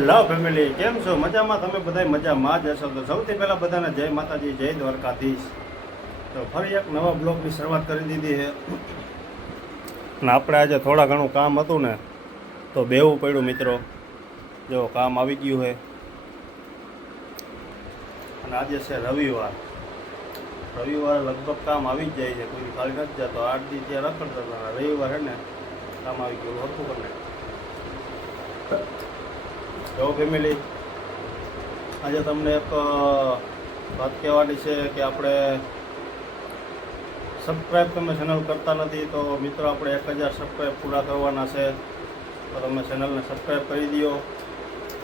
Hello family, કેમ છો? મજામાં? તમે બધા મજામાં જ હશો? તો સૌથી પહેલાં બધાને જય માતાજી, જય દ્વારકાધીશ. તો ફરી એક નવા બ્લોગની શરૂઆત કરી દીધી છે. અને આપણે આજે થોડા ઘણું કામ હતું ને, તો બેવું પડ્યું મિત્રો. જો કામ આવી ગયું છે. અને આજે છે રવિવાર. રવિવારે લગભગ કામ આવી જ જાય છે. કોઈ ખાલી નથી જતો. આઠ દી ત્યાં રખડતા હતા. રવિવાર હે ને, કામ આવી ગયું હરખું કરીને જો ફેમિલી આજે તમને એક વાત કહેવાની છે કે આપણે સબસ્ક્રાઈબ તમે ચેનલ કરતા નથી, તો મિત્રો આપણે એક હજાર સબસ્ક્રાઈબ પૂરા કરવાના છે. તો તમે ચેનલને સબસ્ક્રાઈબ કરી દો.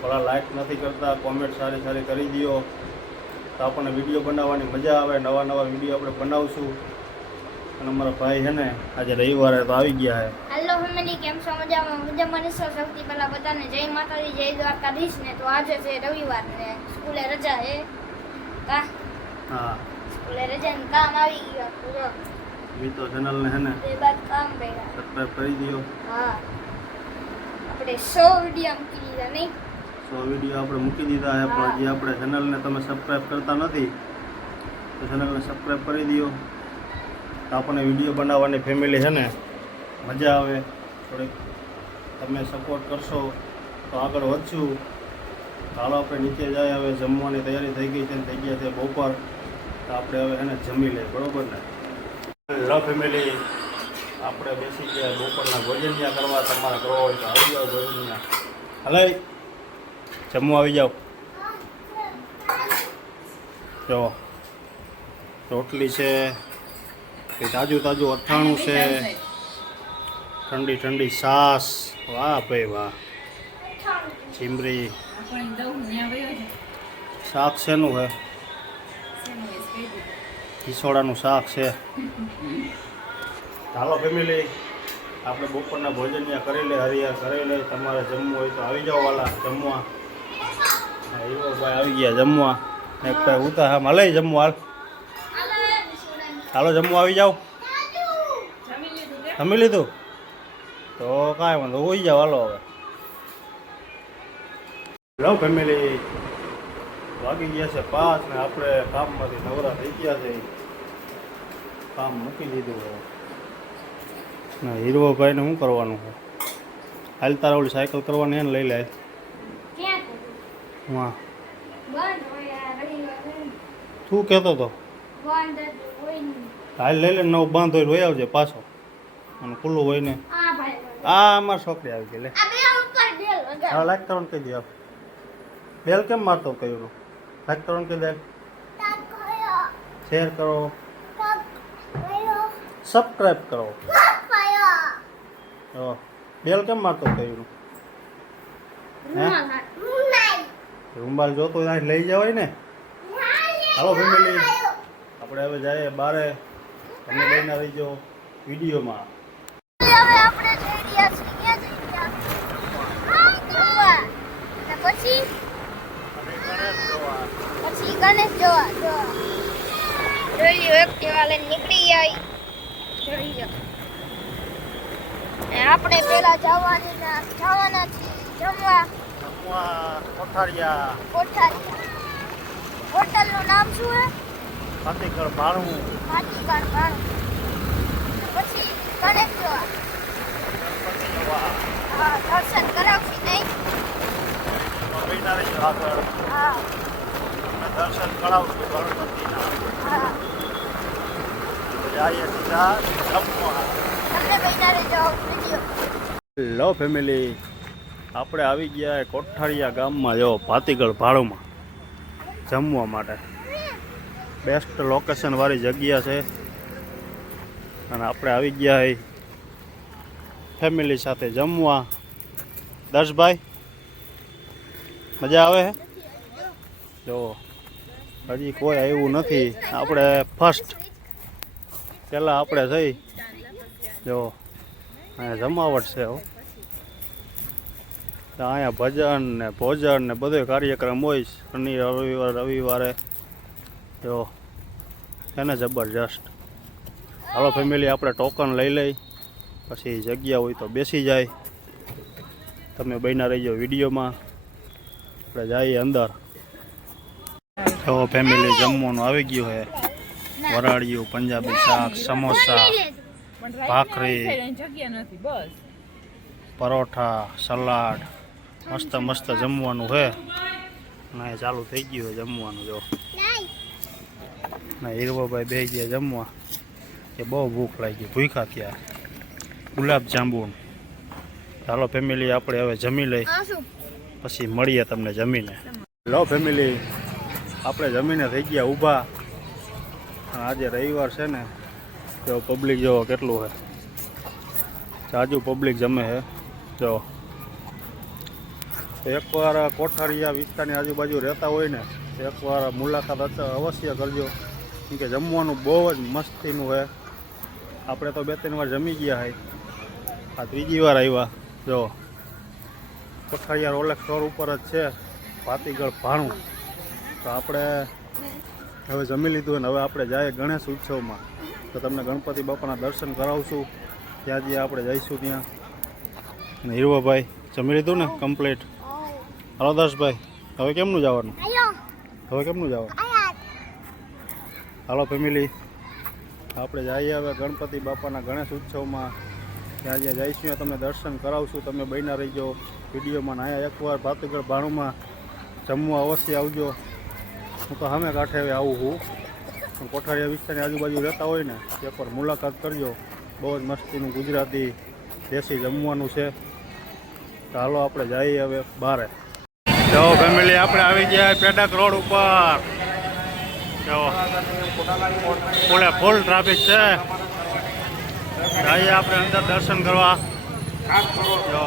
થોડા લાઈક નથી કરતા કોમેન્ટ સારી સારી કરી દો. તો આપણને વીડિયો બનાવવાની મજા આવે, નવા નવા વીડિયો આપણે બનાવશું. અને અમારા ભાઈ છે ને, આજે રવિવારે તો આવી ગયા છે. ફેમિલી કેમ છો મજામાં મજામાં રહેશો સૌથી પહેલાં બધાને જય માતાજી જય દ્વારકાધીશ ને તો આજે છે રવિવાર ને સ્કૂલે રજા હે. કા? હા. સ્કૂલે રજા ને કામ આવી ગયું પૂરો. મી તો છે ને એ બાદ કામ કર્યા. સબસ્ક્રાઈબ કરી દો હા. આપણે સો વિડિયો મૂકી દીધા નહીં? સો વીડિયો આપણે મૂકી દીધા છે પણ જે આપણે ચેનલને તમે સબસ્ક્રાઇબ કરતા નથી તો ચેનલને સબસ્ક્રાઇબ કરી દો તો આપણને વીડિયો બનાવવાની ફેમિલી છે ને મજા આવે. થોડીક તમે સપોર્ટ કરશો તો આગળ વધશું. ચાલો આપણે નીચે જાય, હવે જમવાની તૈયારી થઈ ગઈ છે ને થઈ ગયા છે બપોર. તો આપણે હવે એને જમી લઈએ, બરાબર ને? હેલો ફેમિલી આપણે બેસી ગયા બપોરના ભોજનિયા કરવા. તમારે કરવો હોય તો આવી જાઓ ભોજનિયા હલે, જમવા આવી જાઓ. જો, રોટલી છે તાજું તાજું અથાણું છે. ઠંડી ઠંડી સાસ. વાહ ભાઈ વાહ. ચીમરી શાક શેનું હે? ખીસોડાનું શાક છે. ચાલો ફેમિલી આપણે બપોરના ભોજન ત્યાં કરી લે હરિયા કરી લે. તમારે જમવું હોય તો આવી જાઓ વાલા જમવા. હીરો ભાઈ આવી ગયા જમવા. એક ભાઈ ઉતા હા મળે જમવા હાલો. ચાલો જમવા આવી જાઓ. જમી લીધું તો કાંઈ વાંધો હોઈ જાઓ હાલો હવે. લો ફેમિલી વાગી ગયા છે પાંચ ને આપણે કામમાંથી નવરા થઈ ગયા છે. કામ મૂકી દીધું હવે. ના હીરો ભાઈને શું કરવાનું છે? હાલ તારા ઓલી સાયકલ કરવાની એને લઈ લે. હા. તું કહેતો તો? બંધ જ હોય ને. હાલ લઈ લે નવ બાંધ હોય લઈ આવજે પાછો. અને ખુલ્લું હોય ને. આ. આ છોકરી આવી ગઈ લે. હા લાખ ત્રણ કહી દે આપ. બેલ કેમ મારતો કયું? લાખ ત્રણ કહી દે. શેર કરો. સબસ્ક્રાઈબ કરો. બેલ કેમ મારતો કયું? રૂમાલ. જોતો લઈ જવાય ને. હાલો ફેમિલી. આપણે હવે જઈએ બારે. તમે લઈને આવી જાઓ વિડીયોમાં હવે આપણે જઈ રહ્યા છીએ ક્યાં જઈ રહ્યા જોવા. ને પછી પછી ગણેશ જોવા જોવા જોઈ લ્યો એક દિવાલે નીકળી ગયા જોઈ લ્યો આપણે પેલા જવાની ના જવાના છીએ જમવા કોઠારિયા કોઠારી હોટલનું નામ શું હે ફતેગઢ ભાણું ભાતીગઢ બાર પછી ગણેશ જોવા ગણપતિ જોવા હા દર્શન કરાવશી નહીં મહિના રહીશું આગળ હા વીડિયો હેલો ફેમિલી, આપણે આવી ગયા કોઠારિયા ગામમાં, જો ભાતીગઢ ભાડુમાં, જમવા માટે. બેસ્ટ લોકેશનવાળી જગ્યા છે. અને આપણે આવી ગયા ફેમિલી સાથે જમવા. દર્શભાઈ, મજા આવે છે જો હજી કોઈ આવ્યું નથી. આપણે ફર્સ્ટ પહેલાં આપણે જઈ જો, અહીંયા જમાવટ છે અહીંયા ભજન ને ભોજન ને બધો કાર્યક્રમ હોય શનિ, રવિવાર, રવિવારે. જો, એને જબરજસ્ત. હાલો ફેમિલી આપણે ટોકન લઈ લઈ. પછી જગ્યા હોય તો બેસી જાય. તમે બન્યા રહીજો વિડીયોમાં. આપણે જઈએ અંદર. તો ફેમિલી જમવાનું આવી ગયું છે. વરાળિયું પંજાબી શાક સમોસા ભાખરી. જગ્યા નથી બસ. પરોઠા સલાડ મસ્ત મસ્ત જમવાનું છે. ના એ ચાલુ થઈ ગયું છે જમવાનું જો. ના હીરવાભાઈ બે ગયા જમવા. એ બહુ ભૂખ લાગી ભૂખા થયા. ગુલાબ જાંબુ ચાલો ફેમિલી આપણે હવે જમી લઈ પછી મળીએ તમને જમીને. લો ફેમિલી આપણે જમીને થઈ ગયા ઊભા. આજે રવિવાર છે ને, તો પબ્લિક જો કેટલું છે. જાજુ પબ્લિક જમે છે. જો. એકવાર કોઠારીયા વિસ્તારની આજુબાજુ રહેતા હોય ને, એકવાર મુલાકાત અવશ્ય કરજો. કેમ કે જમવાનું બહુ જ મસ્તીનું છે. આપણે તો બે ત્રણ વાર જમી ગયા હોય આ ત્રીજી વાર આવ્યા. જો. કોઠારીયા રોલેક્સ ઉપર જ છે. ભાતીગળ ભાણું. તો આપણે હવે જમી લીધું અને હવે આપણે જાય ગણેશ ઉત્સવમાં. તો તમને ગણપતિ બાપાના દર્શન કરાવશું. ત્યાં જે આપણે જઈશું ત્યાં. અને જમી લીધું ને કમ્પ્લીટ હલો દર્શભાઈ, હવે કેમનું જવાનું? હવે કેમનું જવાનું? હાલો ફેમિલી, આપણે જઈએ હવે ગણપતિ બાપાના ગણેશ ઉત્સવમાં. ત્યાં જ્યાં જઈશું, ત્યાં તમને દર્શન કરાવશું. તમે બન્યા રહીજો, વિડીયોમાં નાયા એકવાર ભાતીગઢ ભાણુમાં જમવા અવશ્ય આવજો. હું તો સામે કાંઠે હવે આવું હું કોઠારીયા વિસ્તારની આજુબાજુ રહેતા હોય ને, એકવાર મુલાકાત કરજો. બહુ જ મસ્તીનું ગુજરાતી દેશી જમવાનું છે. ચાલો આપણે જઈએ હવે બારે જો ફેમિલી આપણે આવી ગયા પેડક રોડ ઉપર. જો ફૂલે ફૂલ ટ્રાફિક છે. જઈએ આપણે અંદર દર્શન કરવા. જો.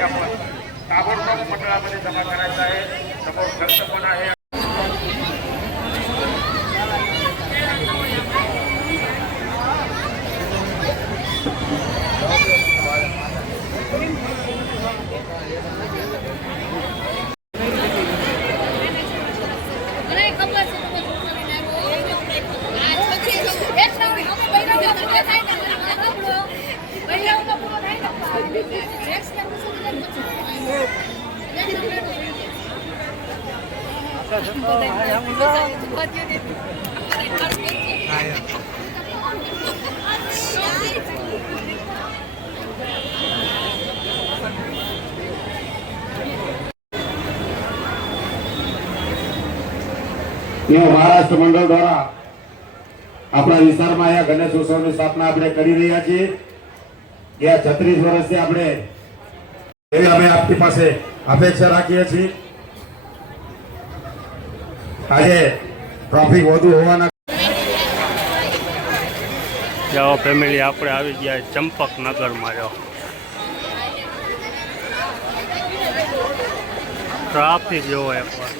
દર્શન ताबडतोब मंडळामध्ये जमा करायचा आहे. समोर खर्च पण आहे. મહારાષ્ટ્ર મંડળ દ્વારા આપણા વિસ્તારમાં અહીંયા ગણેશ ઉત્સવની સ્થાપના આપણે કરી રહ્યા છીએ. ગયા છત્રીસ વર્ષથી આપણે એવી અમે આપની પાસે અપેક્ષા રાખીએ છીએ. આજે ટ્રાફિક વધુ હોવાના જાઓ ફેમિલી આપણે આવી ગયા ચંપકનગરમાં જાઓ. ટ્રાફિક જોવો એકવાર.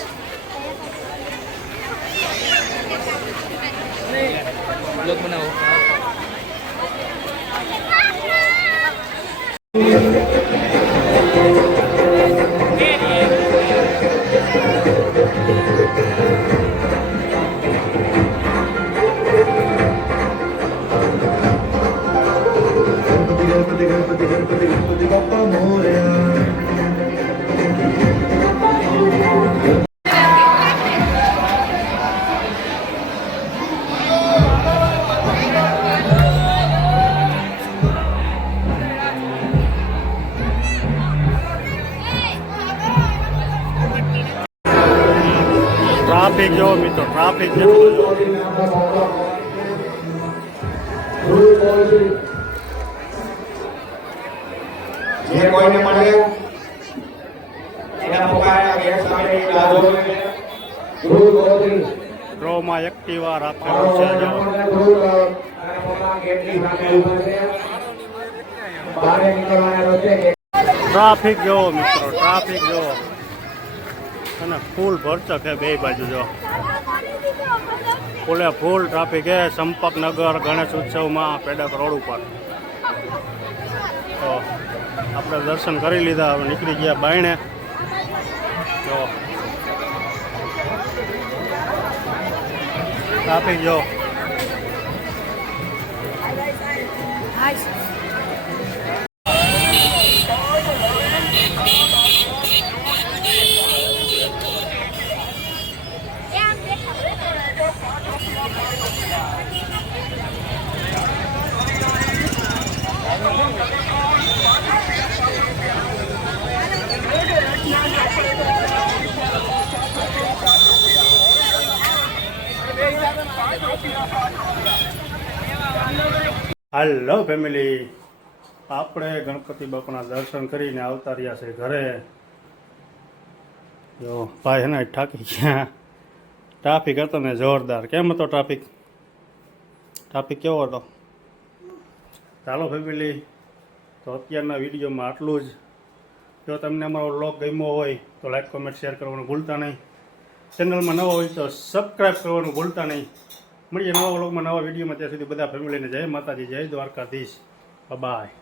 ટ્રાફિક જોવો મિત્રો ટ્રાફિક જોવો જે કોઈને મળે એના મોબાઈલ ગેસ લાવો ધ્રુવ ડ્રોમાં એક્ટિવા રાખેલું છે જો. સામે છે. ટ્રાફિક જોવો મિત્રો ટ્રાફિક જોવો અને ફૂલ ભરચક છે બે બાજુ જો. ફૂલે ફૂલ ટ્રાફિક છે. સંપકનગર ગણેશ ઉત્સવમાં પેડક રોડ ઉપર. તો આપણે દર્શન કરી લીધા, હવે નીકળી ગયા બાયણે. જો. ટ્રાફિક જો હાલો ફેમિલી. આપણે ગણપતિ બાપાના દર્શન કરીને આવતા રહ્યા છે ઘરે. જો ભાઈ એને ઠાકી ગયા. ટ્રાફિક હતો ને જોરદાર. કેમ હતો ટ્રાફિક? ટ્રાફિક કેવો હતો? ચાલો ફેમિલી, તો અત્યારના વિડીયોમાં આટલું જ. જો તમને અમારો બ્લોગ ગમ્યો હોય, તો લાઈક કોમેન્ટ શેર કરવાનું ભૂલતા નહીં. ચેનલમાં નવો હોય તો સબસ્ક્રાઈબ કરવાનું ભૂલતા નહીં. મળીએ નવા વ્લોગમાં નવા વિડીયોમાં. ત્યાં સુધી બધા ફેમિલીને જય માતાજી જય દ્વારકાધીશ. બાય